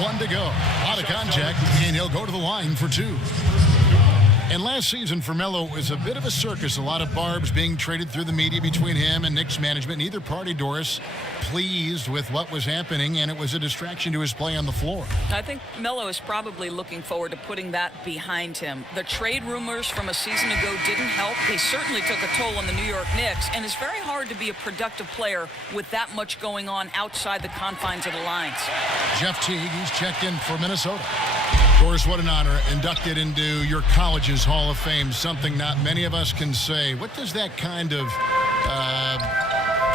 1 to go. A lot of contact, and he'll go to the line for 2. And last season for Melo was a bit of a circus. A lot of barbs being traded through the media between him and Knicks management. Neither party, Doris, pleased with what was happening, and it was a distraction to his play on the floor. I think Melo is probably looking forward to putting that behind him. The trade rumors from a season ago didn't help. They certainly took a toll on the New York Knicks, and it's very hard to be a productive player with that much going on outside the confines of the lines. Jeff Teague, he's checked in for Minnesota. Doris, what an honor. Inducted into your college's Hall of Fame, something not many of us can say. What does that kind of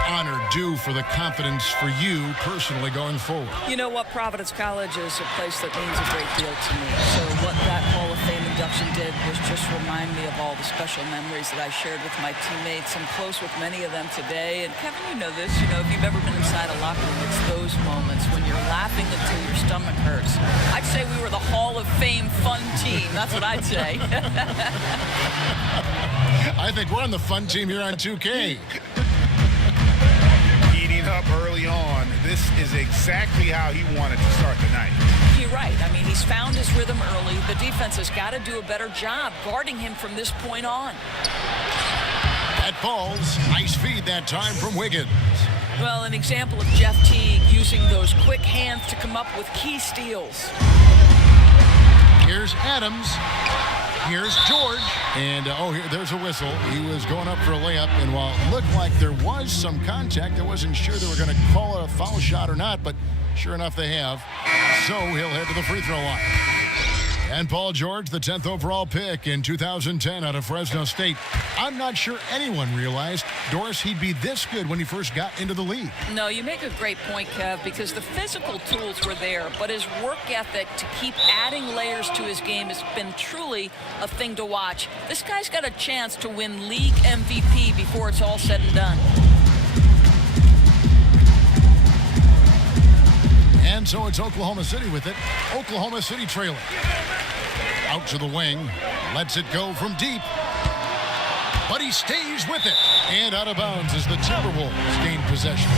honor do for the confidence for you personally going forward? You know what? Providence College is a place that means a great deal to me. So what that Hall of Fame induction did was just remind me of all the special memories that I shared with my teammates. I'm close with many of them today. And Kevin, you know this. You know, if you've ever been inside a locker room, it's those moments when you're laughing until your stomach hurts. I'd say we were the Hall of Fame fun team. That's what I'd say. I think we're on the fun team here on 2K. Up early on. This is exactly how he wanted to start the night. You're right. I mean, he's found his rhythm early. The defense has got to do a better job guarding him from this point on. That falls. Nice feed that time from Wiggins. Well, an example of Jeff Teague using those quick hands to come up with key steals. Here's Adams. Here's George. And, there's a whistle. He was going up for a layup, and while it looked like there was some contact, I wasn't sure they were going to call it a foul shot or not, but sure enough they have. So he'll head to the free throw line. And Paul George, the 10th overall pick in 2010 out of Fresno State. I'm not sure anyone realized, Doris, he'd be this good when he first got into the league. No, you make a great point, Kev, because the physical tools were there, but his work ethic to keep adding layers to his game has been truly a thing to watch. This guy's got a chance to win league MVP before it's all said and done. And so it's Oklahoma City with it. Oklahoma City trailing. Out to the wing. Lets it go from deep. But he stays with it. And out of bounds as the Timberwolves gain possession.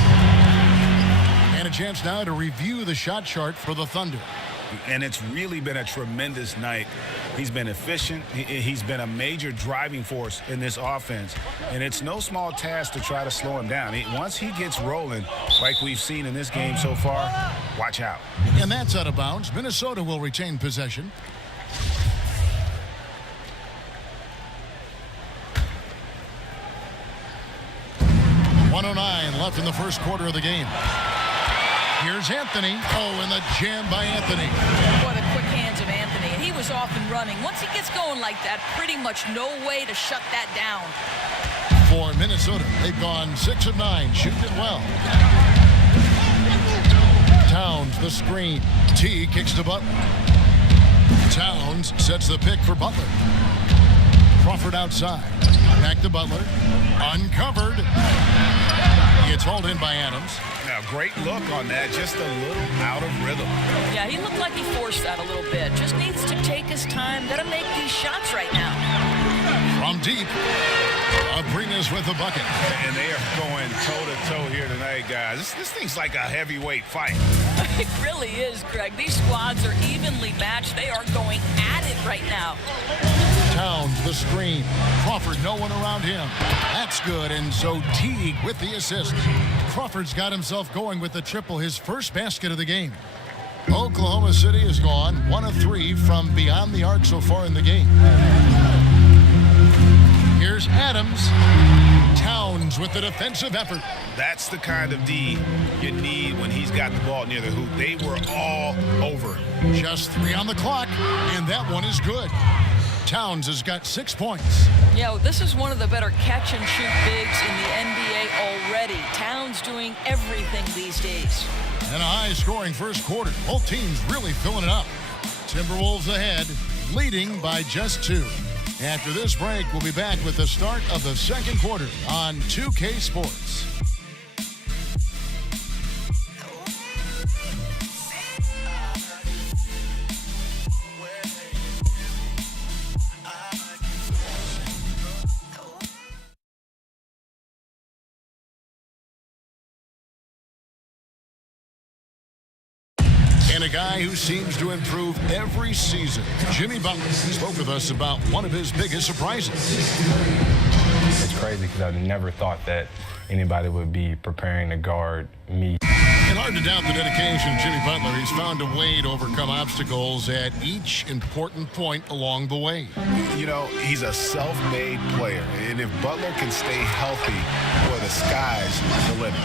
And a chance now to review the shot chart for the Thunder. And it's really been a tremendous night. He's been efficient. He's been a major driving force in this offense. And it's no small task to try to slow him down. Once he gets rolling, like we've seen in this game so far, watch out. And that's out of bounds. Minnesota will retain possession. .109 left in the first quarter of the game. Here's Anthony. Oh, and the jam by Anthony. What a quick hands of Anthony. And he was off and running. Once he gets going like that, pretty much no way to shut that down. For Minnesota, they've gone 6 of 9, shooting it well. Towns, the screen. T kicks to Butler. Towns sets the pick for Butler. Crawford outside. Back to Butler. Uncovered. It's hauled in by Adams. Now, great look on that. Just a little out of rhythm. Yeah, he looked like he forced that a little bit. Just needs to take his time. Got to make these shots right now. From deep, Abrinas with the bucket. And they are going toe-to-toe here tonight, guys. This thing's like a heavyweight fight. It really is, Greg. These squads are evenly matched. They are going at it right now. Towns, the screen. Crawford, no one around him. That's good, and so Teague with the assist. Crawford's got himself going with the triple, his first basket of the game. Oklahoma City has gone 1 of 3 from beyond the arc so far in the game. Here's Adams. Towns with the defensive effort. That's the kind of D you need when he's got the ball near the hoop. They were all over him. Just 3 on the clock, and that one is good. Towns has got 6 points. Yeah, this is one of the better catch-and-shoot bigs in the NBA already. Towns doing everything these days. And a high-scoring first quarter. Both teams really filling it up. Timberwolves ahead, leading by just 2. After this break, we'll be back with the start of the second quarter on 2K Sports. and a guy who seems to improve every season. Jimmy Butler spoke with us about one of his biggest surprises. It's crazy because I never thought that anybody would be preparing to guard me. And hard to doubt the dedication of Jimmy Butler. He's found a way to overcome obstacles at each important point along the way. You know, he's a self-made player, and if Butler can stay healthy, boy, the sky's the limit.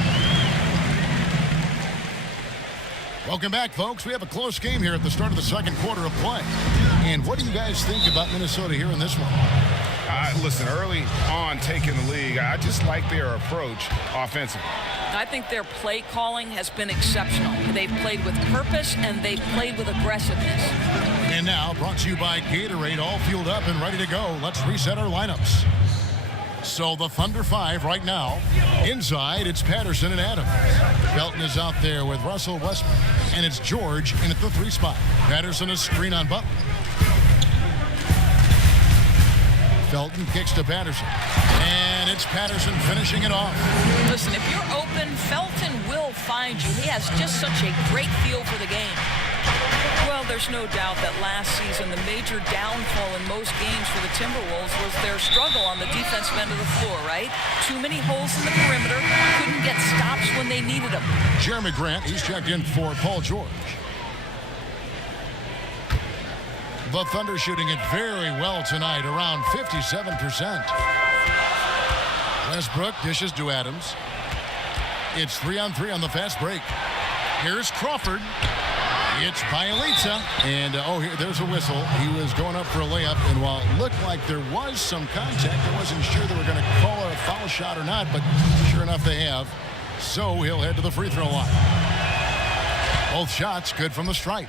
Welcome back, folks. We have a close game here at the start of the second quarter of play. And what do you guys think about Minnesota here in this one? Listen, early on taking the league, I just like their approach offensively. I think their play calling has been exceptional. They've played with purpose, and they've played with aggressiveness. And now, brought to you by Gatorade, all fueled up and ready to go. Let's reset our lineups. So the Thunder 5 right now. Inside, it's Patterson and Adams. Felton is out there with Russell Westbrook. And it's George in at the 3 spot. Patterson a screen on Butler. Felton kicks to Patterson. And it's Patterson finishing it off. Listen, if you're open, Felton will find you. He has just such a great feel for the game. Well, there's no doubt that last season the major downfall in most games for the Timberwolves was their struggle on the defensive end of the floor, right? Too many holes in the perimeter, couldn't get stops when they needed them. Jeremy Grant, he's checked in for Paul George. The Thunder shooting it very well tonight, around 57%. Westbrook dishes to Adams. It's 3-on-3 on the fast break. Here's Crawford. It's Bielitsa. And, there's a whistle. He was going up for a layup, and while it looked like there was some contact, I wasn't sure they were going to call it a foul shot or not, but sure enough they have. So he'll head to the free throw line. Both shots good from the stripe.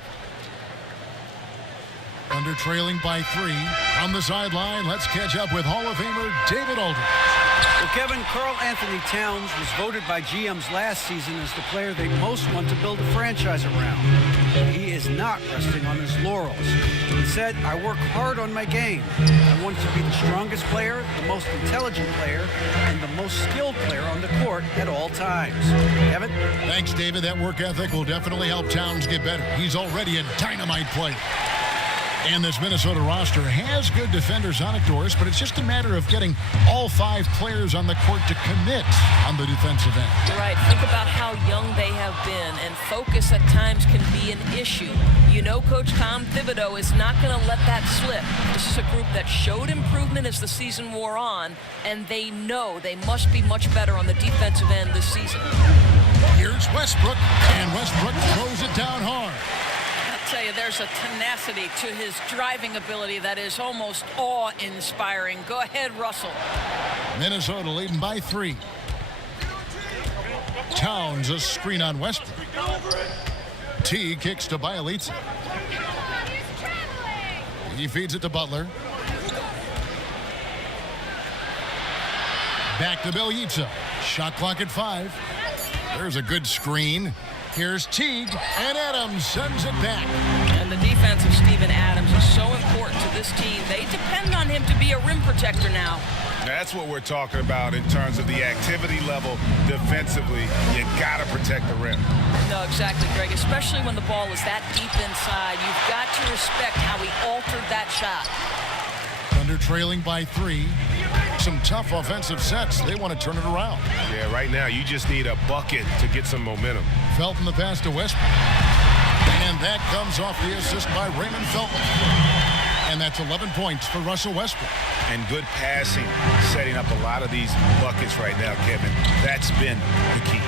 Thunder trailing by 3. On the sideline, let's catch up with Hall of Famer David Aldridge. Well, Kevin, Karl Anthony Towns was voted by GMs last season as the player they most want to build a franchise around. He is not resting on his laurels. He said, I work hard on my game. I want to be the strongest player, the most intelligent player, and the most skilled player on the court at all times. Kevin? Thanks, David. That work ethic will definitely help Towns get better. He's already a dynamite player. And this Minnesota roster has good defenders on it, Doris, but it's just a matter of getting all 5 players on the court to commit on the defensive end. Right. Think about how young they have been, and focus at times can be an issue. You know, Coach Tom Thibodeau is not going to let that slip. This is a group that showed improvement as the season wore on, and they know they must be much better on the defensive end this season. Here's Westbrook, and Westbrook throws it down hard. Tell you, there's a tenacity to his driving ability that is almost awe-inspiring. Go ahead, Russell. Minnesota leading by 3. Towns a screen on Westbrook. T kicks to Bielitsa. He feeds it to Butler. Back to Bielitsa. Shot clock at 5. There's a good screen. Here's Teague, and Adams sends it back. And the defense of Steven Adams is so important to this team. They depend on him to be a rim protector now. That's what we're talking about in terms of the activity level defensively. You got to protect the rim. No, exactly, Greg, especially when the ball is that deep inside. You've got to respect how he altered that shot. Thunder trailing by 3. Some tough offensive sets. They want to turn it around. Yeah, right now you just need a bucket to get some momentum. Felton the pass to Westbrook. And that comes off the assist by Raymond Felton. And that's 11 points for Russell Westbrook. And good passing, setting up a lot of these buckets right now, Kevin. That's been the key.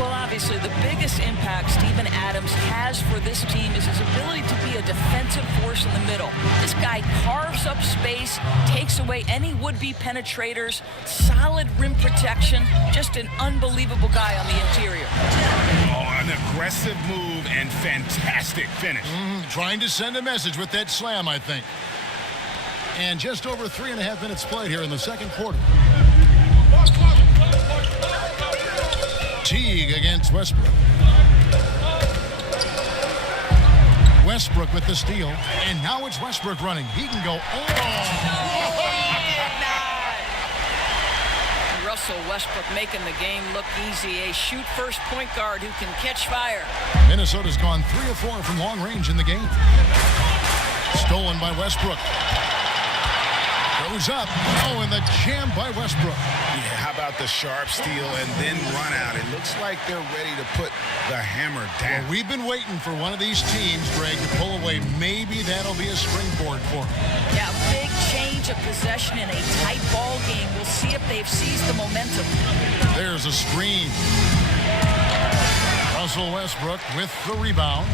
Well, obviously, the biggest impact Steven Adams has for this team is his ability to be a defensive force in the middle. This guy carves up space, takes away any would-be penetrators, solid rim protection, just an unbelievable guy on the interior. Oh, an aggressive move and fantastic finish. Trying to send a message with that slam, I think. And just over 3.5 minutes played here in the second quarter. Teague against Westbrook. Westbrook with the steal. And now it's Westbrook running. He can go. Russell Westbrook making the game look easy. A shoot-first point guard who can catch fire. Minnesota's gone 3 of 4 from long range in the game. Stolen by Westbrook. Goes up. Oh, and the jam by Westbrook. Yeah, how about the sharp steal and then run out? It looks like they're ready to put the hammer down. Well, we've been waiting for one of these teams, Greg, to pull away. Maybe that'll be a springboard for them. Yeah, big change of possession in a tight ball game. We'll see if they've seized the momentum. There's a screen. Russell Westbrook with the rebound.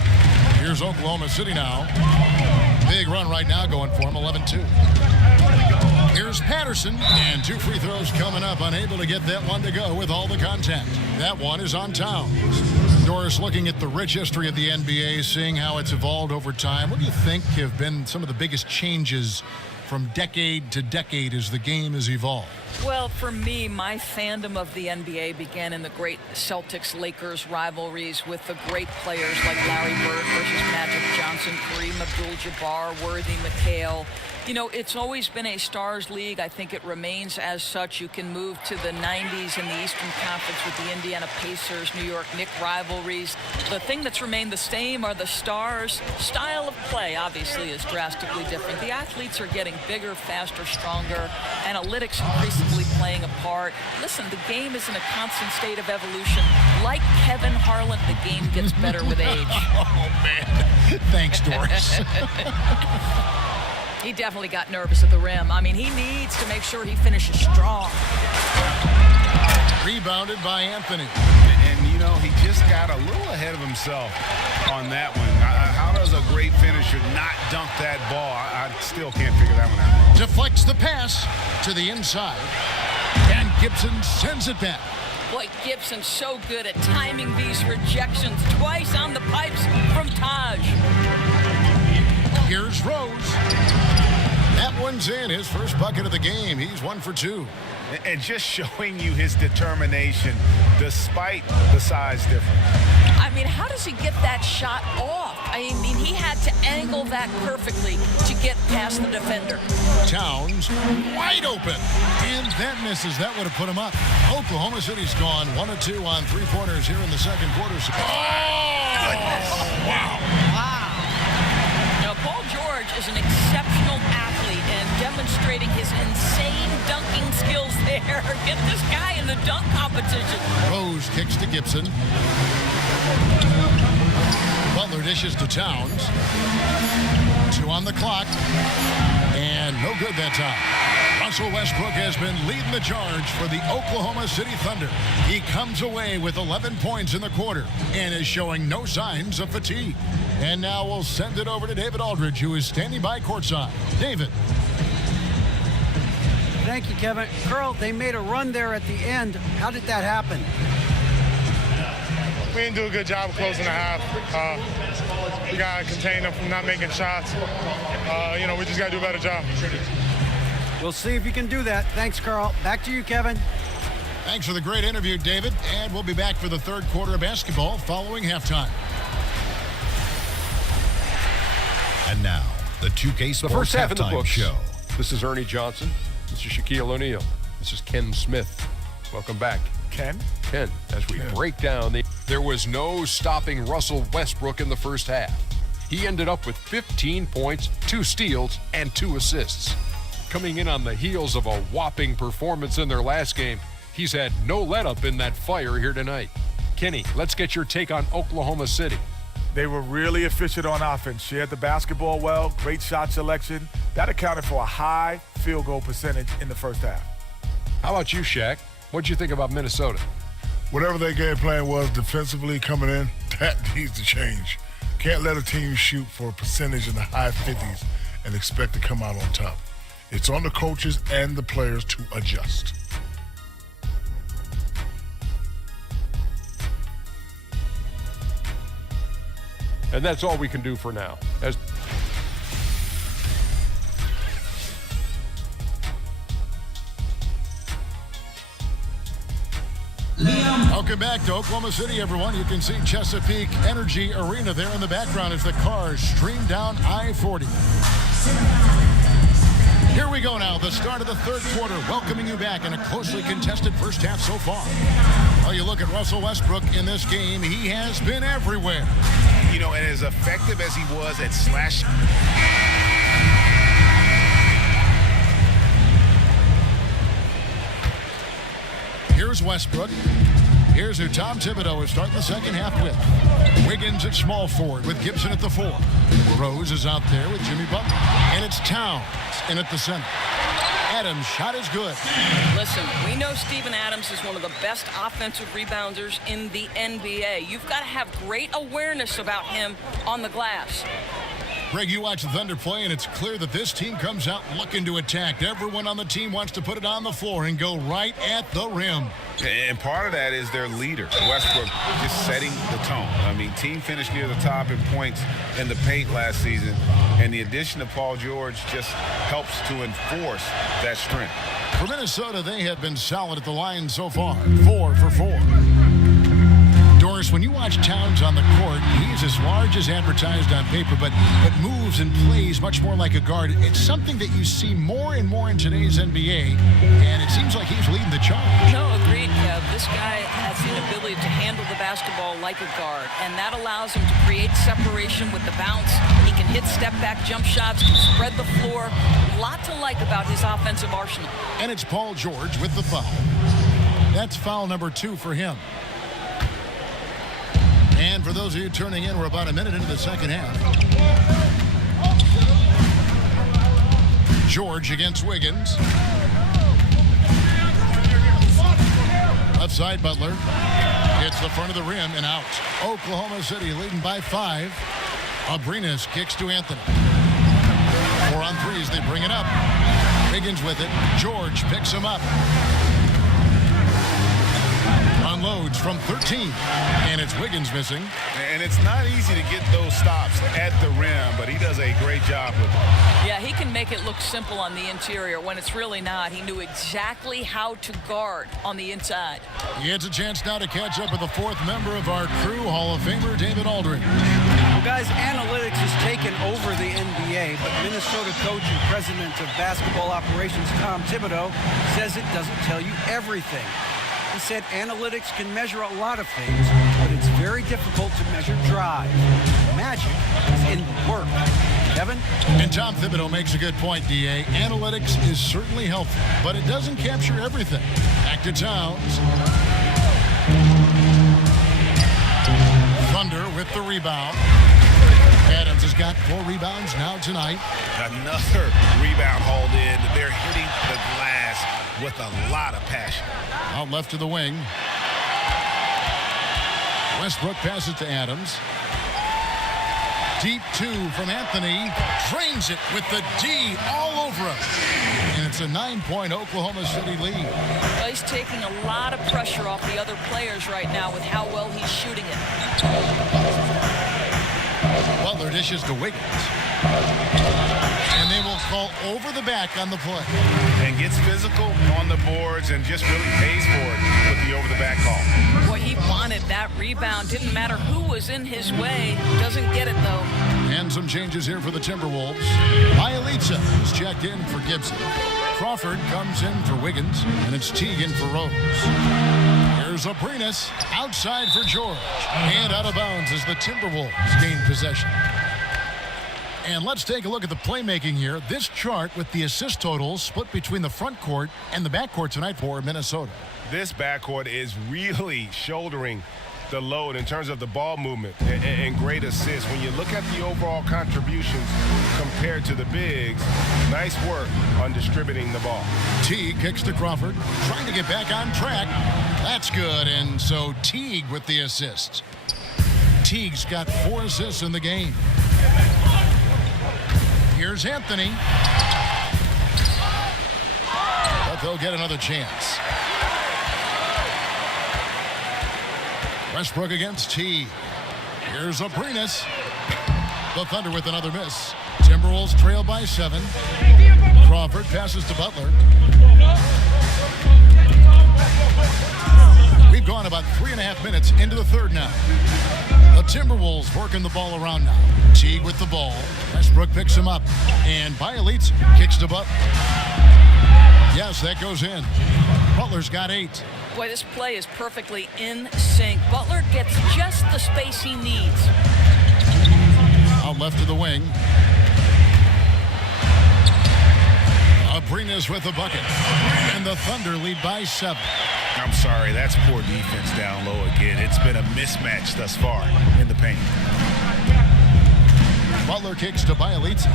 Here's Oklahoma City now. Big run right now going for him, 11-2. Here's Patterson, and 2 free throws coming up, unable to get that one to go with all the contact. That one is on Towns. Doris, looking at the rich history of the NBA, seeing how it's evolved over time, what do you think have been some of the biggest changes from decade to decade as the game has evolved? Well, for me, my fandom of the NBA began in the great Celtics-Lakers rivalries with the great players like Larry Bird versus Magic Johnson, Kareem Abdul-Jabbar, Worthy McHale. You know, it's always been a stars league. I think it remains as such. You can move to the 90s in the Eastern Conference with the Indiana Pacers, New York Knicks rivalries. The thing that's remained the same are the stars. Style of play, obviously, is drastically different. The athletes are getting bigger, faster, stronger. Analytics increasingly playing a part. Listen, the game is in a constant state of evolution. Like Kevin Harlan, the game gets better with age. Oh, man. Thanks, Doris. He definitely got nervous at the rim. I mean, he needs to make sure he finishes strong. Rebounded by Anthony. And, you know, he just got a little ahead of himself on that one. How does a great finisher not dunk that ball? I still can't figure that one out. Deflects the pass to the inside. And Gibson sends it back. Boy, Gibson's so good at timing these rejections. Twice on the pipes from Taj. Here's Rose. That one's in, his first bucket of the game. He's 1 for 2. And just showing you his determination despite the size difference. I mean, how does he get that shot off? I mean, he had to angle that perfectly to get past the defender. Towns wide open. And that misses. That would have put him up. Oklahoma City's gone 1 of 2 on 3-pointers here in the second quarter. Oh! Wow. Paul George is an exceptional athlete and demonstrating his insane dunking skills there. Get this guy in the dunk competition. Rose kicks to Gibson. Butler dishes to Towns. 2 on the clock. And no good that time. Russell Westbrook has been leading the charge for the Oklahoma City Thunder. He comes away with 11 points in the quarter and is showing no signs of fatigue. And now we'll send it over to David Aldridge, who is standing by courtside. David. Thank you, Kevin. Carl, they made a run there at the end. How did that happen? We didn't do a good job of closing the half. We got to contain them from not making shots. You know, we just got to do a better job. We'll see if you can do that. Thanks, Carl. Back to you, Kevin. Thanks for the great interview, David. And we'll be back for the third quarter of basketball following halftime. And now, the 2K Sports The first half of the halftime books. show. This is Ernie Johnson. This is Shaquille O'Neal. This is Ken Smith. Welcome back. Ken, as we break down there was no stopping Russell Westbrook in the first half. He ended up with 15 points, 2 steals, and 2 assists. Coming in on the heels of a whopping performance in their last game, he's had no let-up in that fire here tonight. Kenny, let's get your take on Oklahoma City. They were really efficient on offense. Shared the basketball well, great shot selection. That accounted for a high field goal percentage in the first half. How about you, Shaq? What'd you think about Minnesota? Whatever their game plan was defensively coming in, that needs to change. Can't let a team shoot for a percentage in the high 50s and expect to come out on top. It's on the coaches and the players to adjust. And that's all we can do for now. Welcome back to Oklahoma City, everyone. You can see Chesapeake Energy Arena there in the background as the cars stream down I-40. Here we go now, the start of the third quarter, welcoming you back in a closely contested first half so far. Well, you look at Russell Westbrook in this game, he has been everywhere. You know, and as effective as he was at slashing. Here's Westbrook. Here's who Tom Thibodeau is starting the second half with. Wiggins at small forward with Gibson at the 4. Rose is out there with Jimmy Butler. And it's Towns in at the center. Adams' shot is good. Listen, we know Steven Adams is one of the best offensive rebounders in the NBA. You've got to have great awareness about him on the glass. Greg, you watch the Thunder play, and it's clear that this team comes out looking to attack. Everyone on the team wants to put it on the floor and go right at the rim. And part of that is their leader, Westbrook, just setting the tone. I mean, team finished near the top in points in the paint last season, and the addition of Paul George just helps to enforce that strength. For Minnesota, they have been solid at the line so far, 4 for 4. Doris, when you watch Towns on the court, he's as large as advertised on paper, but moves and plays much more like a guard. It's something that you see more and more in today's NBA, and it seems like he's leading the charge. No, agreed, Kev. This guy has the ability to handle the basketball like a guard, and that allows him to create separation with the bounce. He can hit step-back jump shots, can spread the floor. A lot to like about his offensive arsenal. And it's Paul George with the foul. That's foul number 2 for him. And for those of you turning in, we're about a minute into the second half. George against Wiggins. Left side, Butler. Hits the front of the rim and out. Oklahoma City leading by 5. Abrinas kicks to Anthony. 4 on 3s, they bring it up. Wiggins with it. George picks him up. Unloads from 13, and it's Wiggins missing. And it's not easy to get those stops at the rim, but he does a great job with it. Yeah, he can make it look simple on the interior when it's really not. He knew exactly how to guard on the inside. He has a chance now to catch up with the 4th member of our crew, Hall of Famer David Aldridge. Well, guys, analytics has taken over the NBA, but Minnesota coach and president of basketball operations Tom Thibodeau says it doesn't tell you everything. He said analytics can measure a lot of things, but it's very difficult to measure drive. Magic is in the work. Kevin? And Tom Thibodeau makes a good point, D.A. Analytics is certainly helpful, but it doesn't capture everything. Back to Towns. Thunder with the rebound. Adams has got 4 rebounds now tonight. Another rebound hauled in. They're hitting the glass with a lot of passion. Out left to the wing. Westbrook passes to Adams. Deep 2 from Anthony. Drains it with the D all over him. And it's a 9-point Oklahoma City lead. Well, he's taking a lot of pressure off the other players right now with how well he's shooting it. Butler dishes to Wiggins. And they will call over the back on the play. And gets physical on the boards and just really pays for it with the over-the-back call. Boy, he wanted that rebound. Didn't matter who was in his way. Doesn't get it, though. And some changes here for the Timberwolves. Bielitsa is checked in for Gibson. Crawford comes in for Wiggins. And it's Teague for Rose. Here's Abrinas outside for George. And out of bounds as the Timberwolves gain possession. And let's take a look at the playmaking here. This chart with the assist totals split between the front court and the back court tonight for Minnesota. This backcourt is really shouldering the load in terms of the ball movement and great assists. When you look at the overall contributions compared to the bigs, nice work on distributing the ball. Teague kicks to Crawford, trying to get back on track. That's good, and so Teague with the assist. Teague's got 4 assists in the game. Here's Anthony. But they'll get another chance. Westbrook against Teague. Here's Abrinas. The Thunder with another miss. Timberwolves trail by 7. Crawford passes to Butler. We've gone about 3.5 minutes into the third now. The Timberwolves working the ball around now. Teague with the ball. Westbrook picks him up. And Bielitz kicks to Butler. Yes, that goes in. Butler's got 8. Boy, this play is perfectly in sync. Butler gets just the space he needs. Out left to the wing. Abrinas with the bucket. And the Thunder lead by 7. I'm sorry, that's poor defense down low again. It's been a mismatch thus far in the paint. Butler kicks to Bielitz.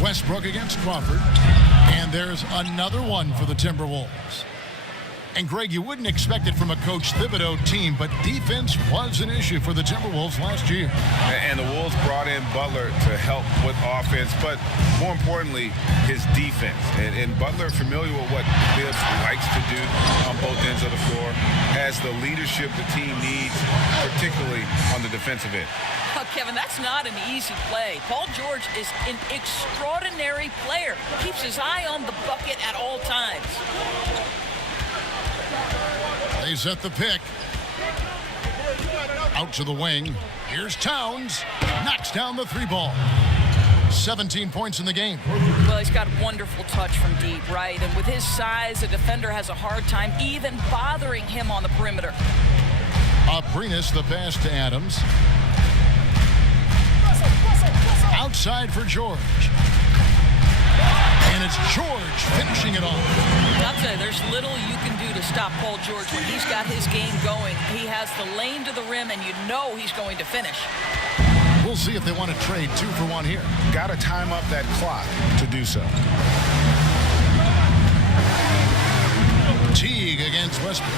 Westbrook against Crawford. And there's another one for the Timberwolves. And, Greg, you wouldn't expect it from a Coach Thibodeau team, but defense was an issue for the Timberwolves last year. And the Wolves brought in Butler to help with offense, but more importantly, his defense. And Butler, familiar with what Thibs likes to do on both ends of the floor, has the leadership the team needs, particularly on the defensive end. Oh, Kevin, that's not an easy play. Paul George is an extraordinary player. Keeps his eye on the bucket at all times. They set the pick. Out to the wing. Here's Towns. Knocks down the 3-ball. 17 points in the game. Well, he's got a wonderful touch from deep, right? And with his size, a defender has a hard time even bothering him on the perimeter. Abrinas the pass to Adams. Outside for George. And it's George finishing it off. I'll tell you, there's little you can do to stop Paul George when he's got his game going. He has the lane to the rim, and you know he's going to finish. We'll see if they want to trade 2 for 1 here. Got to time up that clock to do so. Teague against Westbrook.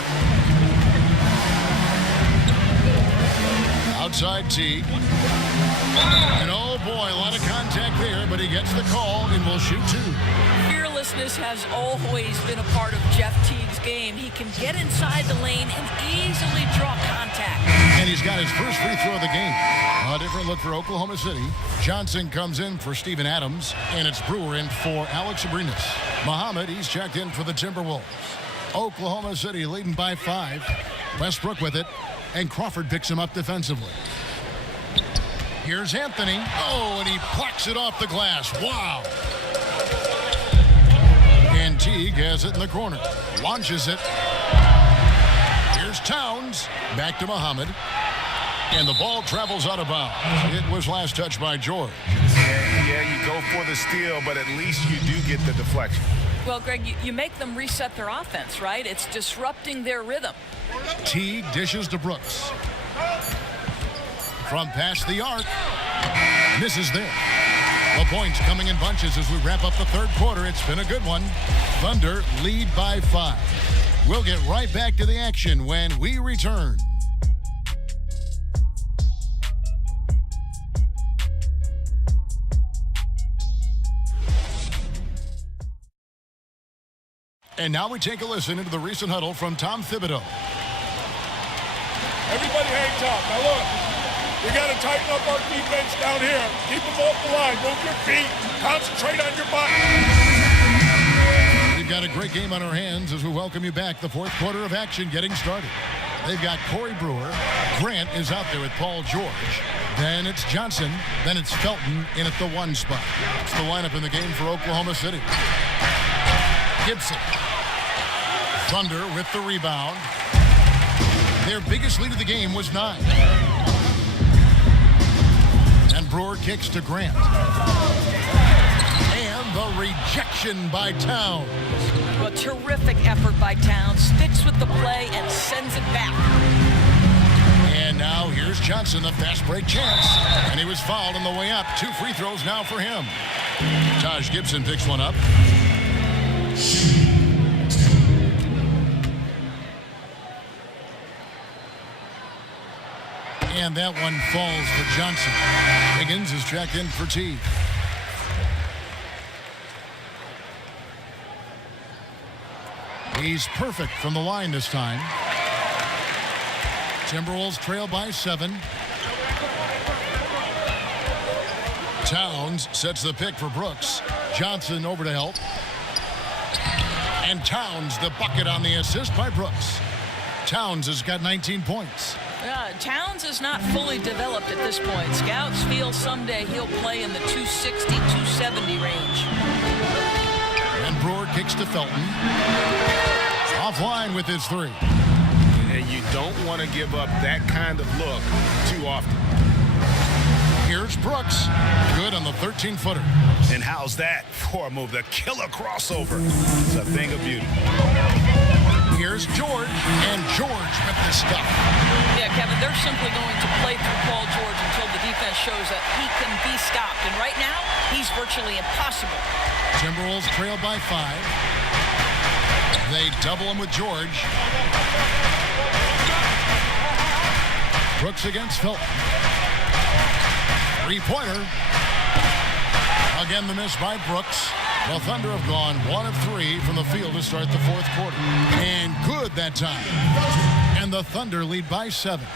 Outside Teague. And oh boy, a lot of contact there, but he gets the call and will shoot 2. Fearlessness has always been a part of Jeff Teague's game. He can get inside the lane and easily draw contact. And he's got his first free throw of the game. A different look for Oklahoma City. Johnson comes in for Steven Adams, and it's Brewer in for Alex Abrinas. Muhammad, he's checked in for the Timberwolves. Oklahoma City leading by 5. Westbrook with it, and Crawford picks him up defensively. Here's Anthony. Oh, and he plucks it off the glass. Wow. And Teague has it in the corner. Launches it. Here's Towns. Back to Muhammad. And the ball travels out of bounds. It was last touched by George. Yeah, you go for the steal, but at least you do get the deflection. Well, Greg, you make them reset their offense, right? It's disrupting their rhythm. Teague dishes to Brooks. From past the arc. Misses there. The points coming in bunches as we wrap up the 3rd quarter. It's been a good one. Thunder lead by 5. We'll get right back to the action when we return. And now we take a listen into the recent huddle from Tom Thibodeau. Everybody hang tough. Now look, we got to tighten up our defense down here. Keep them off the line. Move your feet. Concentrate on your body. We've got a great game on our hands as we welcome you back. The 4th quarter of action getting started. They've got Corey Brewer. Grant is out there with Paul George. Then it's Johnson. Then it's Felton in at the 1 spot. It's the lineup in the game for Oklahoma City. Gibson. Thunder with the rebound. Their biggest lead of the game was 9. And Brewer kicks to Grant. And the rejection by Towns. A terrific effort by Towns. Sticks with the play and sends it back. And now here's Johnson, a fast break chance. And he was fouled on the way up. 2 free throws now for him. Taj Gibson picks one up. And that one falls for Johnson. Higgins is checked in for Teague. He's perfect from the line this time. Timberwolves trail by 7. Towns sets the pick for Brooks. Johnson over to help. And Towns the bucket on the assist by Brooks. Towns has got 19 points. Towns is not fully developed at this point. Scouts feel someday he'll play in the 260, 270 range. And Brewer kicks to Felton. Offline with his three. And you don't want to give up that kind of look too often. Here's Brooks. Good on the 13-footer. And how's that for a move? The killer crossover. It's a thing of beauty. Here's George, and George with the stuff. Yeah, Kevin, they're simply going to play through Paul George until the defense shows that he can be stopped. And right now, he's virtually impossible. Timberwolves trail by 5. They double him with George. Brooks against Felton. Three-pointer. Again, the miss by Brooks. The Thunder have gone 1 of 3 from the field to start the fourth quarter. And good that time. And the Thunder lead by 7.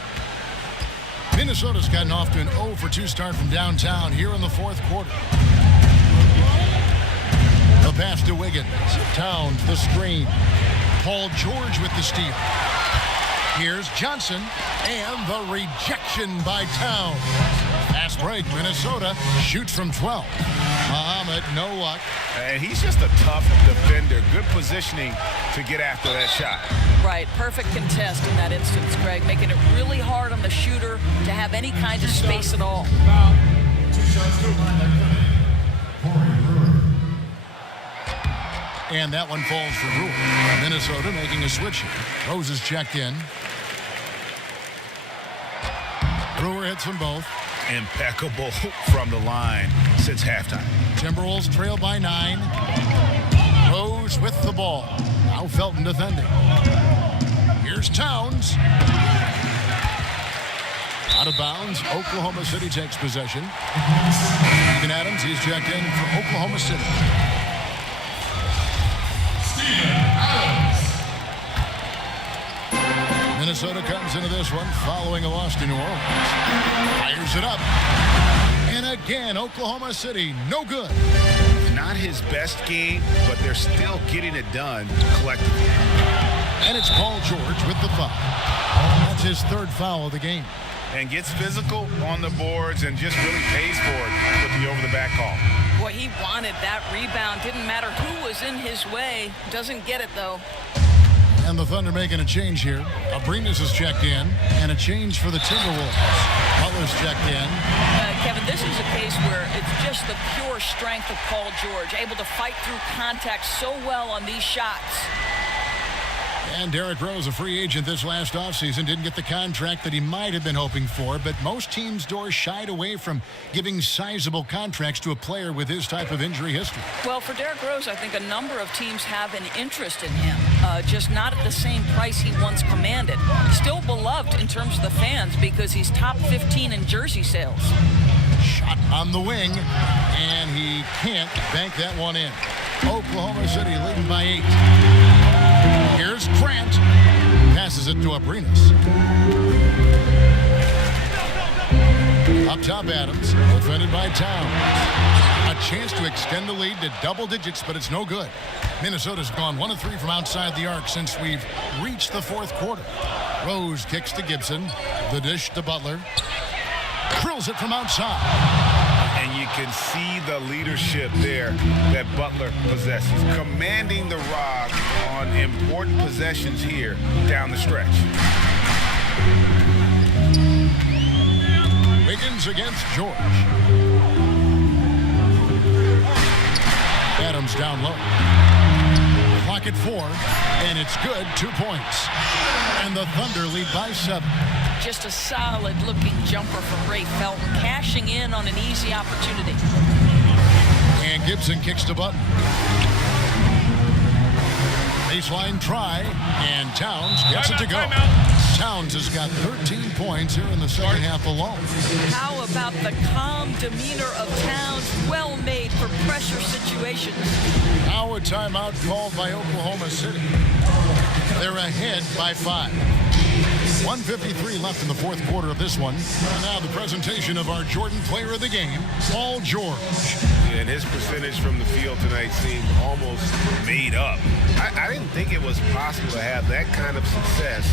Minnesota's gotten off to an 0 for 2 start from downtown here in the fourth quarter. The pass to Wiggins. Towns, the screen. Paul George with the steal. Here's Johnson. And the rejection by Towns. Fast break. Minnesota shoots from 12. Muhammad, no luck. And he's just a tough defender. Good positioning to get after that shot. Right. Perfect contest in that instance, Greg. Making it really hard on the shooter to have any kind of space at all. And that one falls for Brewer. Minnesota making a switch here. Rose is checked in. Brewer hits them both. Impeccable from the line since halftime. Timberwolves trail by 9. Rose with the ball. Now Felton defending. Here's Towns. Out of bounds. Oklahoma City takes possession. Steven Adams, he's checked in for Oklahoma City. Minnesota comes into this one following a loss to New Orleans. Fires it up. And again, Oklahoma City, no good. Not his best game, but they're still getting it done collectively. And it's Paul George with the foul. That's his 3rd foul of the game. And gets physical on the boards and just really pays for it with the over-the-back call. Boy, he wanted that rebound. Didn't matter who was in his way. Doesn't get it, though. And the Thunder making a change here. Abrinas is checked in, and a change for the Timberwolves. Butler's checked in. Kevin, this is a case where it's just the pure strength of Paul George, able to fight through contact so well on these shots. And Derrick Rose, a free agent this last offseason, didn't get the contract that he might have been hoping for, but most teams' doors shied away from giving sizable contracts to a player with his type of injury history. Well, for Derrick Rose, I think a number of teams have an interest in him, just not at the same price he once commanded. Still beloved in terms of the fans because he's top 15 in jersey sales. Shot on the wing, and he can't bank that one in. Oklahoma City leading by 8. Here's Grant. Passes it to Abrinas. Up top, Adams. Defended by Towns. A chance to extend the lead to double digits, but it's no good. Minnesota's gone 1 of 3 from outside the arc since we've reached the fourth quarter. Rose kicks to Gibson. The dish to Butler. Drills it from outside. And you can see the leadership there that Butler possesses, commanding the rock on important possessions here down the stretch. Wiggins against George. Adams down low. Clock at 4, and it's good. 2 points. And the Thunder lead by 7. Just a solid-looking jumper from Ray Felton, cashing in on an easy opportunity. And Gibson kicks to Button. Baseline try, and Towns gets it to go. Towns has got 13 points here in the second half alone. How about the calm demeanor of Towns, well made for pressure situations? Now a timeout called by Oklahoma City. They're ahead by 5. 1:53 left in the fourth quarter of this one. And now the presentation of our Jordan Player of the Game, Paul George. And his percentage from the field tonight seemed almost made up. I didn't think it was possible to have that kind of success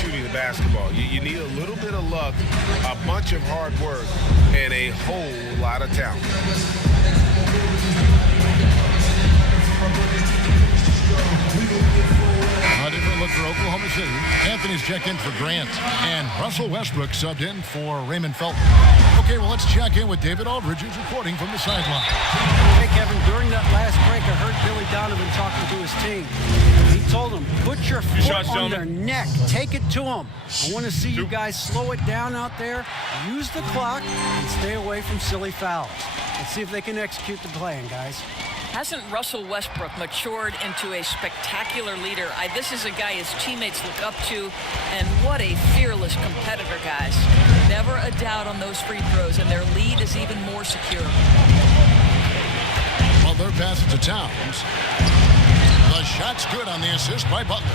shooting the basketball. You need a little bit of luck, a bunch of hard work, and a whole lot of talent. A different look for Oklahoma City. Anthony's checked in for Grant, and Russell Westbrook subbed in for Raymond Felton. Okay, well, let's check in with David Aldridge, who's reporting from the sideline. Hey, Kevin, during that last break, I heard Billy Donovan talking to his team. He told them, put your foot on their neck. Take it to them. I want to see you guys slow it down out there, use the clock, and stay away from silly fouls. Let's see if they can execute the plan, guys. Hasn't Russell Westbrook matured into a spectacular leader? This is a guy his teammates look up to, and what a fearless competitor, guys. Never a doubt on those free throws, and their lead is even more secure. Well, their pass to Towns. The shot's good on the assist by Butler.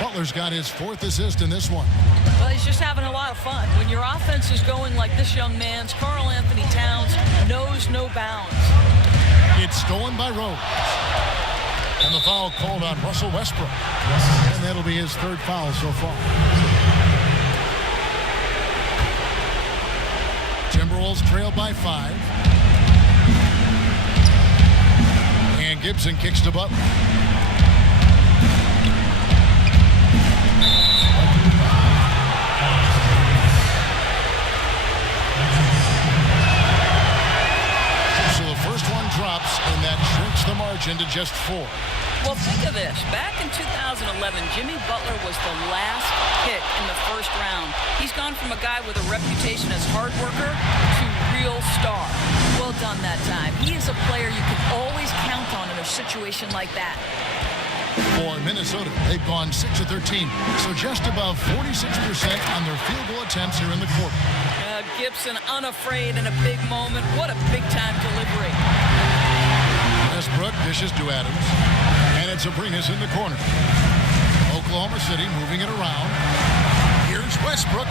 Butler's got his fourth assist in this one. Well, he's just having a lot of fun. When your offense is going like this young man's, Karl Anthony Towns knows no bounds. It's stolen by Rose. And the foul called on Russell Westbrook. And that'll be his third foul so far. Timberwolves trail by 5. And Gibson kicks to Butler. Drops, and that shrinks the margin to just 4. Well, think of this. Back in 2011, Jimmy Butler was the last pick in the first round. He's gone from a guy with a reputation as hard worker to real star. Well done that time. He is a player you can always count on in a situation like that. For Minnesota, they've gone 6 of 13, so just above 46% on their field goal attempts here in the quarter. Gibson unafraid in a big moment. What a big-time delivery. Westbrook dishes to Adams, and it's Abrinas in the corner. Oklahoma City moving it around. Here's Westbrook.